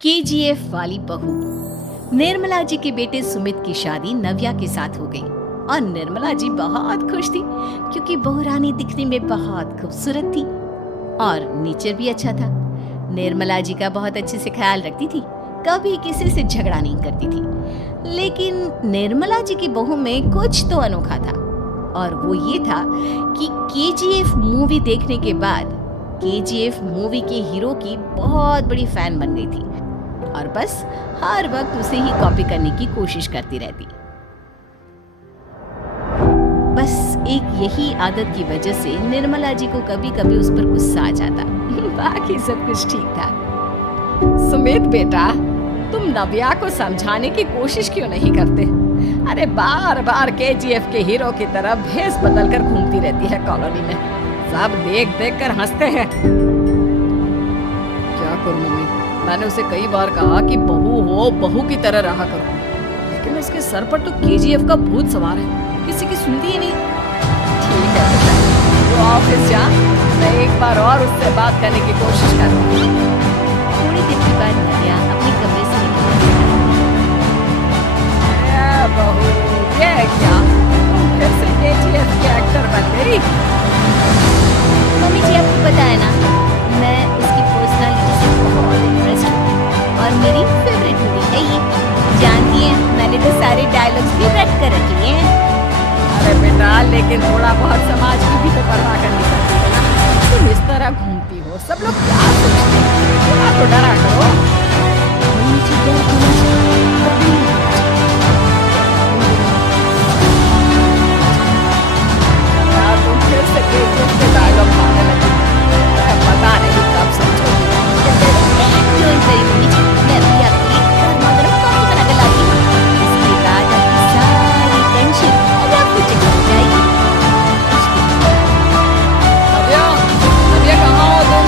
KGF वाली बहू। निर्मला जी के बेटे सुमित की शादी नव्या के साथ हो गई और निर्मला जी बहुत खुश थी क्योंकि बहू रानी दिखने में बहुत खूबसूरत थी और नेचर भी अच्छा था। निर्मला जी का बहुत अच्छे से ख्याल रखती थी, कभी किसी से झगड़ा नहीं करती थी। लेकिन निर्मला जी की बहू में कुछ तो अनोखा था और वो ये था कि केजीएफ मूवी देखने के बाद केजीएफ मूवी के हीरो की बहुत बड़ी फैन बन गई थी और बस हर वक्त उसे ही कॉपी करने की कोशिश करती रहती। बस एक यही आदत की वजह से निर्मला जी को कभी कभी उस पर गुस्सा आ जाता। बाकी सब कुछ ठीक था। सुमित बेटा, तुम नव्या को समझाने की कोशिश क्यों नहीं करते? अरे बार बार केजीएफ के हीरो की तरह भेस बदल कर घूमती रहती है कॉलोनी में, सब देख देख कर हंसते हैं। क्या करूं मम्मी, मैंने उसे कई बार कहा कि बहू हो, बहू की तरह रहा करो, लेकिन उसके सर पर तो केजीएफ का भूत सवार है, किसी की सुनती ही नहीं। ठीक है बेटा, तो ऑफिस जा, मैं एक बार और उससे बात करने की कोशिश करती हूँ। थोड़ी देर के बाद नव्या अपने कमरे से निकली। बहू, ये क्या, फिर से केजीएफ की एक्टर बन गई? मम्मी जी, आपको पता है ना, मैं उसकी पर्सनालिटी से बहुत इम्प्रेस्ड हूँ और मेरी फेवरेट मूवी है ये। जानती हैं, मैंने तो सारे डायलॉग्स भी रट कर रखे हैं। अरे बेटा, लेकिन थोड़ा बहुत समाज की भी तो परवाह करनी पड़ती है ना। तुम इस तरह घूमती हो, सब लोग क्या सोचते हैं? थोड़ा तो डरा करो। मम्मी जी, क्या तुम फिर से केजीएफ के डायलॉग मारने लगी? पता नहीं कब समझोगी। डोंट वरी मम्मी जी, मैं अभी आपके लिए गर्मा-गर्म कॉफी बना के लाती हूँ। इसके बाद आपकी सारी टेंशन रफ हो जाएगी। नव्या, नव्या कहाँ हो तुम?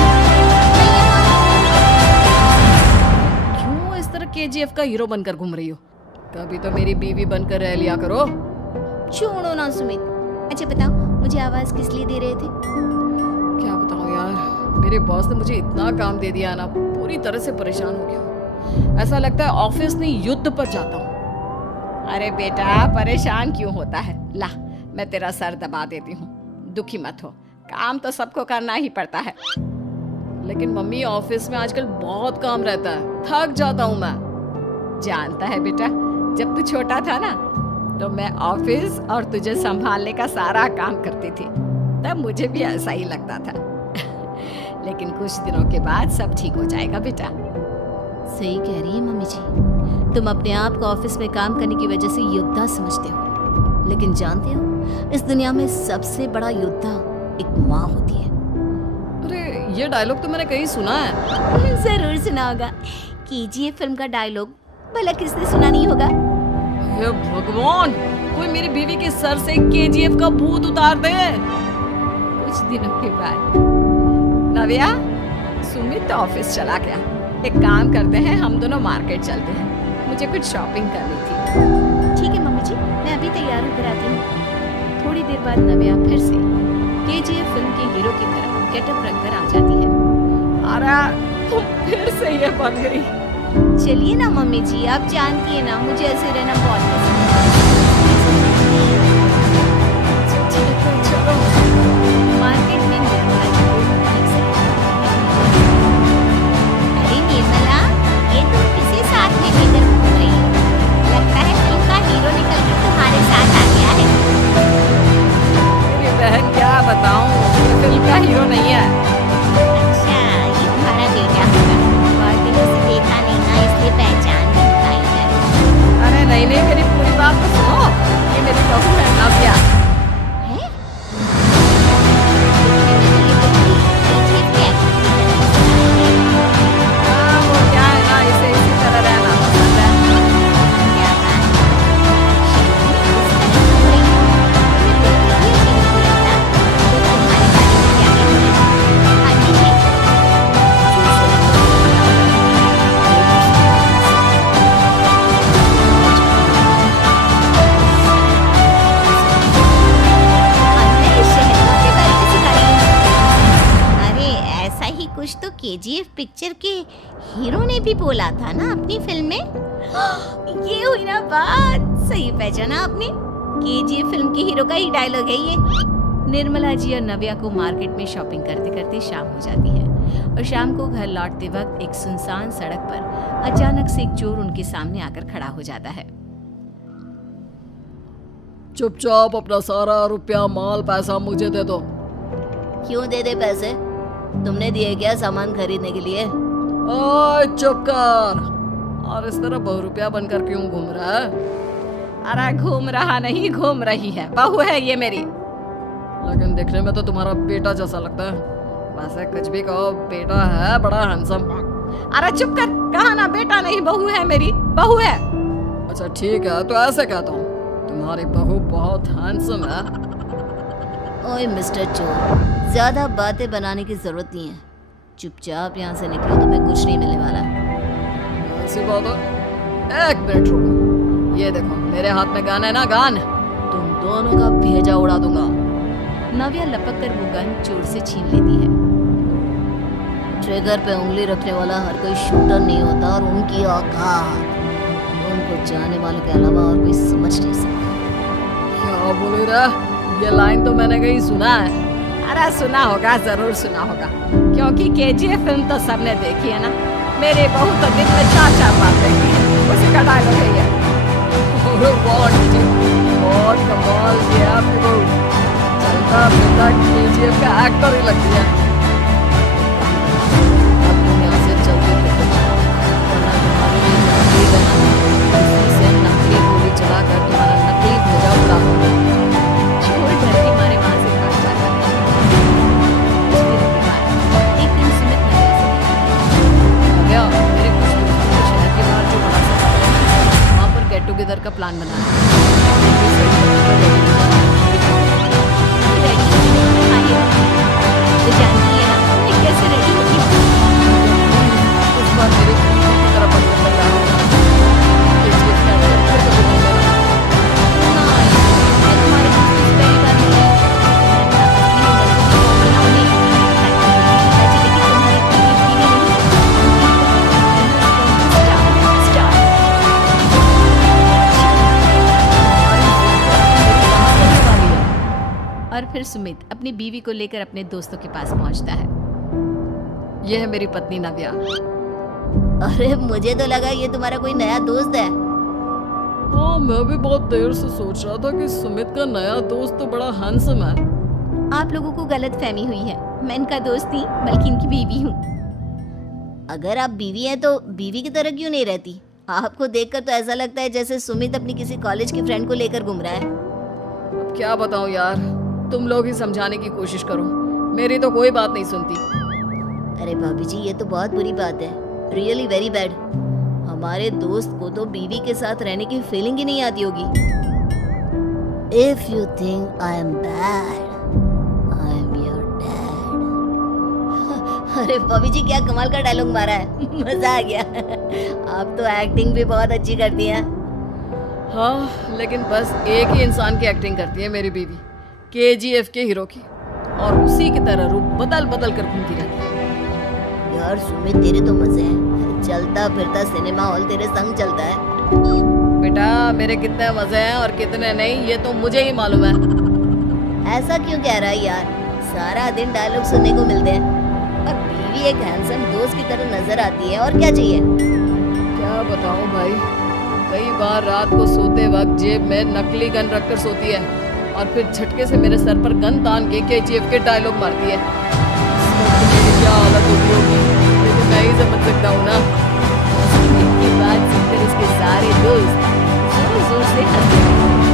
क्यों इस तरह केजीएफ का हीरो बनकर घूम रही हो? कभी तो मेरी बीवी बनकर रह लिया करो। छोड़ो ना सुमित। अच्छा बताओ, मुझे आवाज किस लिए दे रहे थे? क्या बताऊं यार, मेरे बॉस ने मुझे इतना काम दे दिया ना, पूरी तरह से परेशान हो गया। ऐसा लगता है ऑफिस नहीं युद्ध पर जाता हूँ। अरे बेटा, परेशान क्यों होता है? ला, मैं तेरा सर दबा देती हूँ, दुखी मत हो, काम तो सबको करना ही पड़ता है। लेकिन मम्मी, ऑफिस में आजकल बहुत काम रहता है, थक जाता हूँ मैं। जानता है बेटा, जब तू छोटा था ना, तो मैं ऑफिस और तुझे संभालने का सारा काम करती थी, तब मुझे भी ऐसा ही लगता था। लेकिन कुछ दिनों के बाद सब ठीक हो जाएगा बेटा। सही कह रही है मम्मी जी, तुम अपने आप को ऑफिस में काम करने की वजह से योद्धा समझते हो, लेकिन जानते हो, इस दुनिया में सबसे बड़ा योद्धा एक माँ होती है। अरे ये डायलॉग तो मैंने कहीं सुना है। जरूर सुना होगा, केजीएफ फिल्म का डायलॉग, भला किसने सुना नहीं होगा? हे भगवान, कोई मेरी बीवी के सर से केजीएफ का भूत उतार दे। कुछ दिनों के बाद नव्या, सुमित ऑफिस चला गया। एक काम करते हैं, हम दोनों मार्केट चलते हैं, मुझे कुछ शॉपिंग करनी थी। ठीक है मम्मी जी, मैं अभी तैयार होकर आती हूँ। थोड़ी देर बाद नव्या फिर से केजीएफ फिल्म के हीरो की तरह गेटअप रखकर आ जाती है। अरे तुम फिर से ये बन गई। चलिए ना मम्मी जी, आप जानती है ना, मुझे ऐसे रहना बहुत पसंद है। चलो मार्केट में निर्मला जी को बाइक से। अरे निर्मला, ये तुम किसी साथ में लेकर घूम रही हो? लगता है फिल्म का हीरो निकल कर तुम्हारे साथ आ गया है। मेरी बहन, क्या बताऊं, ये फिल्म का हीरो नहीं है। अच्छा, ये तुम्हारा बेटा होगा, बहुत दिनों से देखा नहीं ना, इसलिए पहचान नहीं पाई है। अरे नहीं नहीं, मेरी पूरी बात तो सुनो। केजीएफ पिक्चर के हीरो ने भी बोला था ना अपनी फिल्म में। ये हुई ना बात, सही पहचाना आपने। केजीएफ फिल्म के हीरो का ही डायलॉग है ये। निर्मला जी और नव्या को मार्केट में शॉपिंग करते करते शाम हो जाती है और शाम को घर लौटते वक्त एक सुनसान सड़क पर अचानक से एक चोर उनके सामने आकर खड़ा हो जाता है। चुपचाप अपना सारा रुपया माल पैसा मुझे दे दो। क्यों दे दे पैसे? तुमने दिए क्या सामान खरीदने के लिए? ओए चुप कर। और इस तरह बहुरुपया बनकर क्यों घूम रहा है? अरे घूम रहा नहीं, घूम रही है, बहू है ये मेरी। लेकिन दिखने में तो तुम्हारा बेटा जैसा लगता है। वैसे कुछ भी कहो, बेटा है बड़ा हैंडसम। अरे चुप कर, कहा ना बेटा नहीं बहू है मेरी, बहू है। अच्छा ठीक है, तो ऐसे कहता हूँ, तुम्हारी बहू बहुत हैंडसम है। ओए मिस्टर चोर, ज्यादा बातें बनाने की जरूरत नहीं है। चुपचाप यहाँ से निकलो, तुम्हें कुछ नहीं मिलने वाला। ऐसी बात है? एक मिनट रुको, ये देखो मेरे हाथ में गन है ना, गन। तुम दोनों का भेजा उड़ा दूंगा। नव्या लपक कर वो गन चोर से छीन लेती है। ट्रिगर पे उंगली रखने वाला हर कोई शूटर नहीं होता, और उनकी औकात उनको जाने वालों के अलावा और कोई समझ नहीं सकता। क्या बोल रहा? ये लाइन तो मैंने कहीं सुना है। अरे सुना होगा, जरूर सुना होगा, क्योंकि केजीएफ फिल्म तो सबने देखी है ना। मेरी बहू तो दिन में 4-4 बार देखी है, उसी का डायलॉग है ये। बहुत कमाल किया आपकी बहू, चलता फिरता केजीएफ का एक्टर ही लगती है। अब तुम यहाँ से चलते फिरते वरना तुम्हारी नकली बना, इसी से नकली गोली चलाकर तुम्हारा नकली भेजा उड़ा दूंगा। चोर डर के मारे वहां से भाग जाता है। कुछ दिनों के बाद एक दिन सुमित नव्या, मेरे कुछ दोस्तों को शहर के बाहर जो बड़ा सा शहर है, वहाँ पर गेट टुगेदर का प्लान बनाना है। तो जानती है ना मैं कैसे रेडी होती हूँ। इस बार मेरी बीवी की तरफ बनकर तैयार होना। केजीएफ का एक्टर फिर कभी नहीं लेना। मैं तुम्हारे साथ कुछ पहली बार मिली। मैं अपनी उम्र को नहीं लेकिन तुम्हारी बीवी नहीं। स्टार और फिर सुमित अपनी बीवी को लेकर अपने दोस्तों के पास पहुंचता है। यह है मेरी पत्नी नव्या। अरे मुझे तो लगा ये तुम्हारा कोई नया दोस्त है। हाँ, मैं भी बहुत देर से सोच रहा था कि सुमित का नया दोस्त तो बड़ा हैंडसम है। आप लोगों को गलत फहमी हुई है, मैं इनका दोस्त नहीं बल्कि इनकी बीवी हूँ। अगर आप बीवी हैं तो बीवी की तरह क्यों नहीं रहती? आपको देखकर तो ऐसा लगता है जैसे सुमित अपनी किसी कॉलेज की फ्रेंड को लेकर घूम रहा है। अब क्या बताऊं यार, तुम लोग ही समझाने की कोशिश करो, मेरी तो कोई बात नहीं सुनती। अरे भाभी जी, ये तो बहुत बुरी बात है, रियली वेरी बैड। हमारे दोस्त को तो बीवी के साथ रहने की फीलिंग ही नहीं आती होगी। If you think I am bad, I am your dad. अरे भाभी जी, क्या कमाल का डायलॉग मारा है, मजा आ गया। आप तो एक्टिंग भी बहुत अच्छी करती हैं। हाँ, लेकिन बस एक ही इंसान की एक्टिंग करती है मेरी बीवी, केजीएफ के हीरो की, और उसी की तरह रूप बदल बदल कर घूमती रहती है। यार सुमित, तेरे तो मजे हैं, चलता फिरता सिनेमा हॉल तेरे संग चलता है। बेटा, मेरे कितने मजे हैं और कितने नहीं ये तो मुझे ही मालूम है। ऐसा क्यों कह रहा है यार? सारा दिन डायलॉग सुनने को मिलते हैं, और बीवी एक हैंडसम दोस्त की तरह नजर आती है, और क्या चाहिए? क्या बताऊं भाई, कई बार रात को सोते वक्त जेब में नकली गन रखकर सोती है और फिर झटके से मेरे सर पर गन तान के केजीएफ के डायलॉग मारती है। इस वक्त मेरी क्या हालत होती होगी ये तो मैं ही समझ सकता हूँ ना।